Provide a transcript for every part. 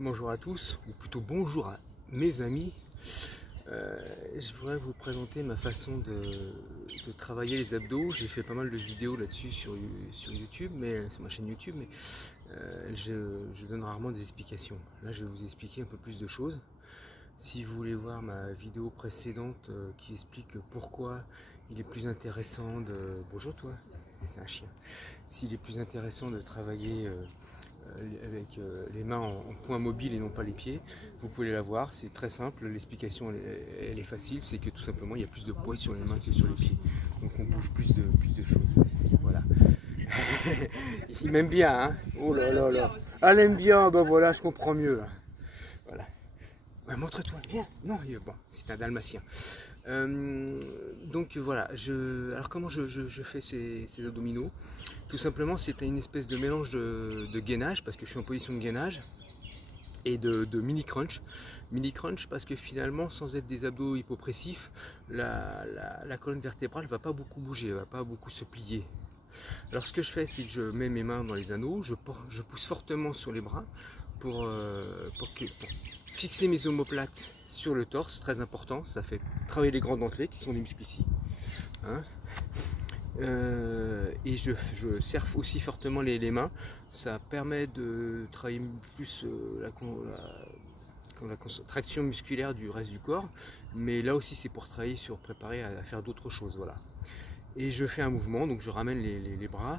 bonjour à tous, ou plutôt bonjour à mes amis. Je voudrais vous présenter ma façon de travailler les abdos. J'ai fait pas mal de vidéos là-dessus sur YouTube, sur ma chaîne YouTube, mais je donne rarement des explications. Là, je vais vous expliquer un peu plus de choses. Si vous voulez voir ma vidéo précédente qui explique pourquoi il est plus intéressant de... Bonjour toi, c'est un chien. S'il est plus intéressant de travailler avec les mains en point mobile et non pas les pieds, vous pouvez la voir, c'est très simple, l'explication elle est facile, c'est que tout simplement il y a plus de poids sur les mains que sur les pieds, donc on bouge plus de choses, voilà. Il m'aime bien, hein. Oh là là là, elle aime bien, ben voilà, je comprends mieux là, voilà. Ouais, montre-toi, viens, non, bon, c'est un dalmatien. Donc voilà, alors comment je fais ces abdominaux? Tout simplement, c'était une espèce de mélange de gainage, parce que je suis en position de gainage, et de mini crunch. Mini crunch parce que finalement, sans être des abdos hypopressifs, la colonne vertébrale ne va pas beaucoup bouger, ne va pas beaucoup se plier. Alors ce que je fais, c'est que je mets mes mains dans les anneaux, je pousse fortement sur les bras pour fixer mes omoplates sur le torse, très important, ça fait travailler les grands dentelés qui sont des muscles ici. Hein, et je serre aussi fortement les mains, ça permet de travailler plus la contraction musculaire du reste du corps, mais là aussi c'est pour travailler sur préparer à faire d'autres choses, voilà. Et je fais un mouvement, donc je ramène les bras,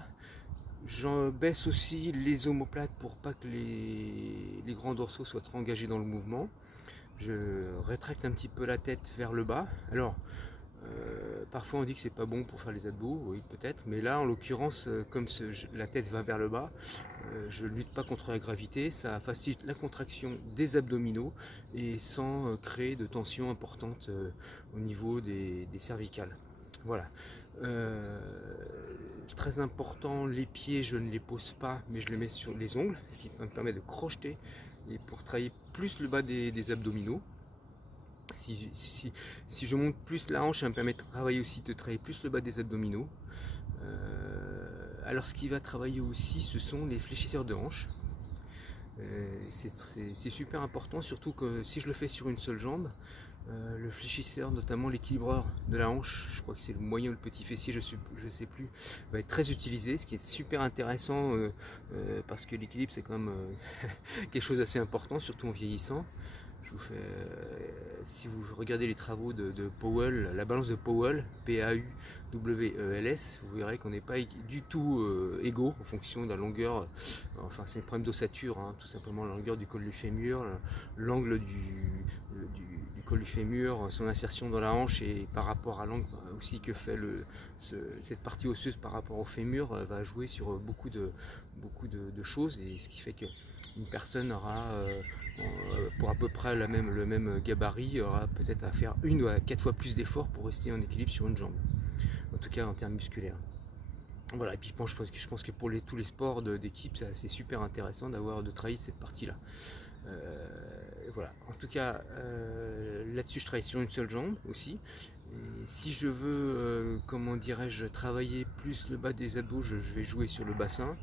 j'en baisse aussi les omoplates pour pas que les grands dorsaux soient trop engagés dans le mouvement. Je rétracte un petit peu la tête vers le bas. Alors parfois on dit que c'est pas bon pour faire les abdos, oui peut-être, mais là en l'occurrence, comme la tête va vers le bas, je lutte pas contre la gravité, ça facilite la contraction des abdominaux et sans créer de tension importante au niveau des cervicales. Voilà. Très important, les pieds je ne les pose pas, mais je les mets sur les ongles, ce qui me permet de crocheter et pour travailler plus le bas des abdominaux. Si je monte plus la hanche, ça me permet de travailler aussi, plus le bas des abdominaux. Alors ce qui va travailler aussi, ce sont les fléchisseurs de hanche. C'est super important, surtout que si je le fais sur une seule jambe, le fléchisseur, notamment l'équilibreur de la hanche, je crois que c'est le moyen ou le petit fessier, je sais plus, va être très utilisé, ce qui est super intéressant parce que l'équilibre c'est quand même quelque chose d'assez important, surtout en vieillissant. Je vous fais, si vous regardez les travaux de Powell, la balance de Powell, P-A-U-W-E-L-S, vous verrez qu'on n'est pas du tout égaux en fonction de la longueur, enfin c'est un problème d'ossature, hein, tout simplement la longueur du col du fémur, l'angle du col du fémur, son insertion dans la hanche et par rapport à l'angle aussi que fait cette partie osseuse par rapport au fémur va jouer sur beaucoup de choses, et ce qui fait qu'une personne aura pour à peu près le même gabarit, aura peut-être à faire 1 ou 4 fois plus d'efforts pour rester en équilibre sur une jambe, en tout cas en termes musculaires. Voilà, et puis je pense que pour tous les sports d'équipe, c'est super intéressant de travailler cette partie-là. Voilà, en tout cas, là-dessus je travaille sur une seule jambe aussi. Et si je veux, comment dirais-je, travailler plus le bas des abdos, je vais jouer sur le bassin.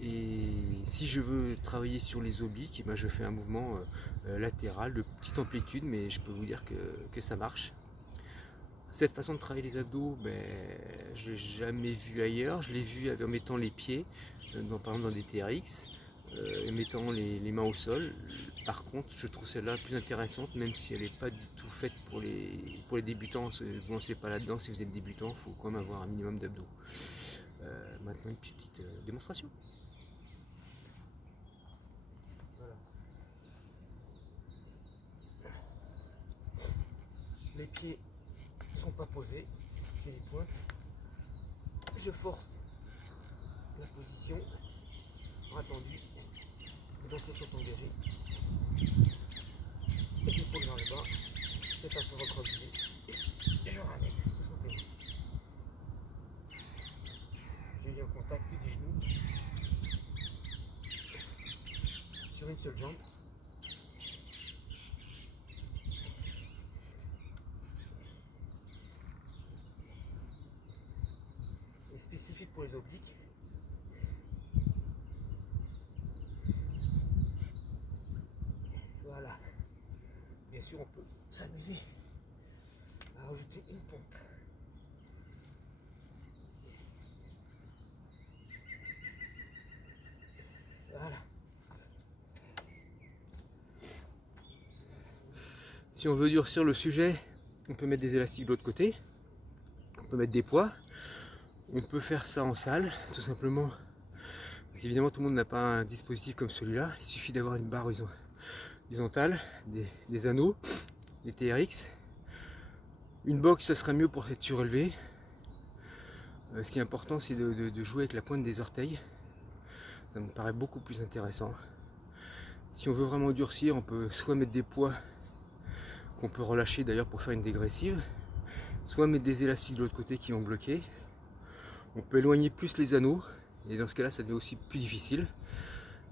Et si je veux travailler sur les obliques, eh ben je fais un mouvement latéral de petite amplitude, mais je peux vous dire que ça marche. Cette façon de travailler les abdos, je ne l'ai jamais vu ailleurs. Je l'ai vu en mettant les pieds, par exemple dans des TRX, mettant les mains au sol. Par contre, je trouve celle-là plus intéressante, même si elle n'est pas du tout faite pour les débutants. Vous ne lancez pas là-dedans, si vous êtes débutant, il faut quand même avoir un minimum d'abdos. Maintenant, une petite démonstration. Voilà. Les pieds sont pas posés, c'est les pointes. Je force la position, bras tendus, les dentelés sont engagés. Les épaules vers le bas, tête un peu recroquevillée, et je ramène tout simplement. Je viens en contact des genoux sur une seule jambe. Et spécifique pour les obliques. bien sûr, on peut s'amuser à rajouter une pompe. Voilà. Si on veut durcir le sujet, on peut mettre des élastiques de l'autre côté, on peut mettre des poids, on peut faire ça en salle, tout simplement. Parce qu'évidemment, tout le monde n'a pas un dispositif comme celui-là. Il suffit d'avoir une barre horizontale, des anneaux, des TRX. Une box, ça serait mieux pour être surélevé. Ce qui est important, c'est de jouer avec la pointe des orteils. Ça me paraît beaucoup plus intéressant. Si on veut vraiment durcir, on peut soit mettre des poids qu'on peut relâcher d'ailleurs pour faire une dégressive, soit mettre des élastiques de l'autre côté qui vont bloquer. On peut éloigner plus les anneaux, et dans ce cas là ça devient aussi plus difficile.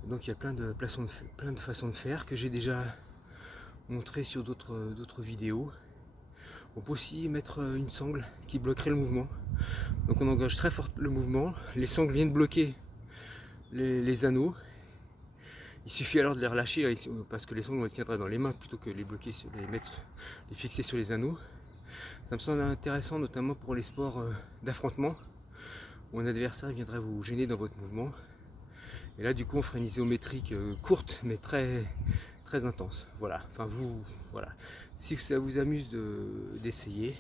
Donc il y a plein de façons de faire que j'ai déjà montré sur d'autres vidéos. On peut aussi mettre une sangle qui bloquerait le mouvement. Donc on engage très fort le mouvement, les sangles viennent bloquer les anneaux. Il suffit alors de les relâcher parce que les sangles on les tiendra dans les mains plutôt que les bloquer, les fixer sur les anneaux. Ça me semble intéressant notamment pour les sports d'affrontement où un adversaire viendrait vous gêner dans votre mouvement. Et là du coup on ferait une isométrique courte mais très intense. Voilà, enfin voilà. Si ça vous amuse d'essayer.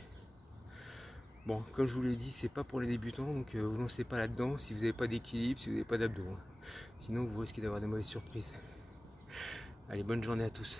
Bon, comme je vous l'ai dit, c'est pas pour les débutants, donc vous ne lancez pas là-dedans si vous n'avez pas d'équilibre, si vous n'avez pas d'abdos. Sinon vous risquez d'avoir de mauvaises surprises. Allez, bonne journée à tous.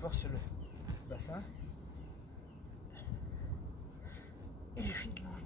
Fort sur le bassin et je finis de manger.